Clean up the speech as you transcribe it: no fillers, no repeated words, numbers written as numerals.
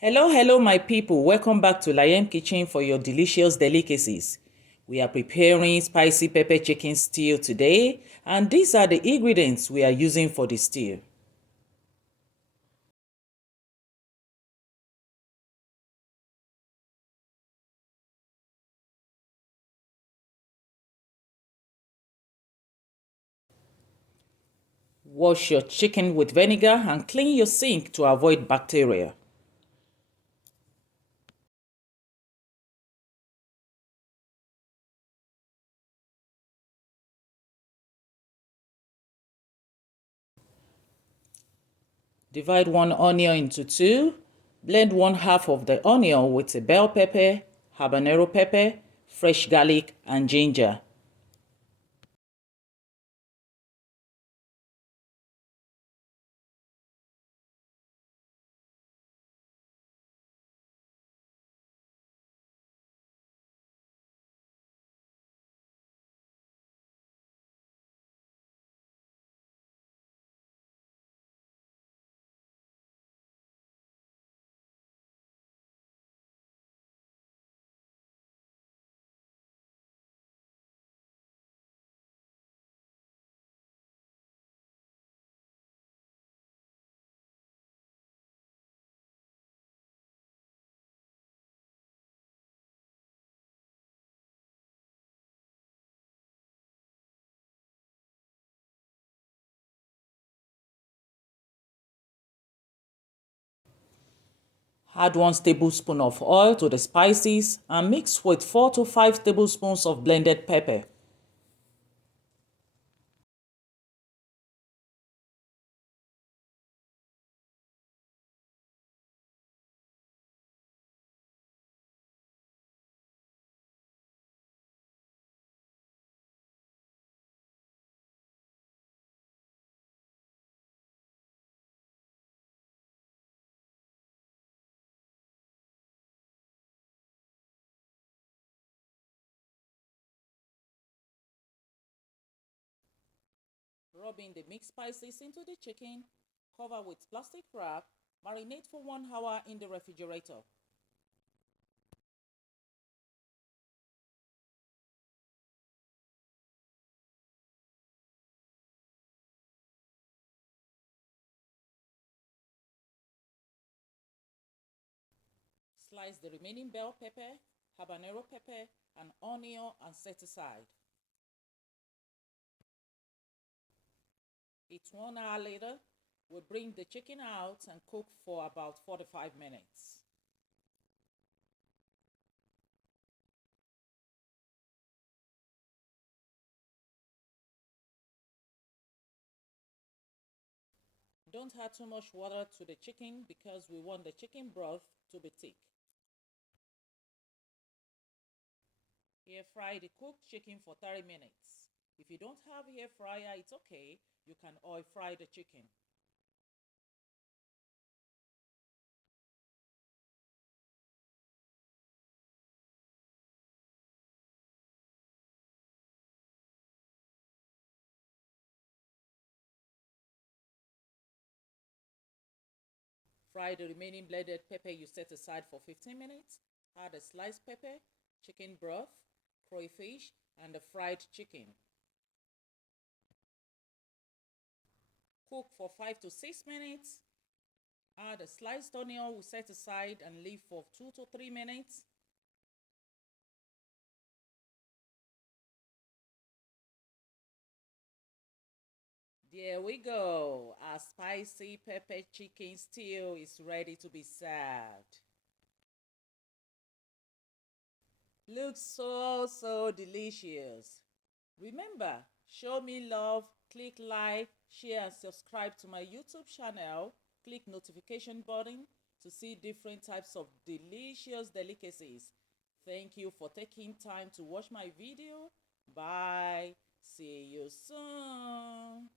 Hello, my people. Welcome back to Lion Kitchen for your delicious delicacies. We are preparing spicy pepper chicken stew today, and these are the ingredients we are using for the stew. Wash your chicken with vinegar and clean your sink to avoid bacteria. Divide one onion into two. Blend one half of the onion with a bell pepper, habanero pepper, fresh garlic, and ginger. Add 1 tablespoon of oil to the spices and mix with 4 to 5 tablespoons of blended pepper. Rub in the mixed spices into the chicken, cover with plastic wrap, marinate for 1 hour in the refrigerator. Slice the remaining bell pepper, habanero pepper, and onion and set aside. It's 1 hour later. We bring the chicken out and cook for about 45 minutes. Don't add too much water to the chicken because we want the chicken broth to be thick. Air fry the cooked chicken for 30 minutes. If you don't have air fryer, it's okay. You can oil fry the chicken. Fry the remaining blended pepper you set aside for 15 minutes. Add a sliced pepper, chicken broth, crayfish, and the fried chicken. Cook for 5 to 6 minutes. Add a sliced onion we set aside and leave for 2 to 3 minutes. There we go. Our spicy pepper chicken stew is ready to be served. Looks so delicious. Remember, show me love, click like, share and subscribe to my YouTube channel. Click notification button to see different types of delicious delicacies. Thank you for taking time to watch my video. Bye. See you soon.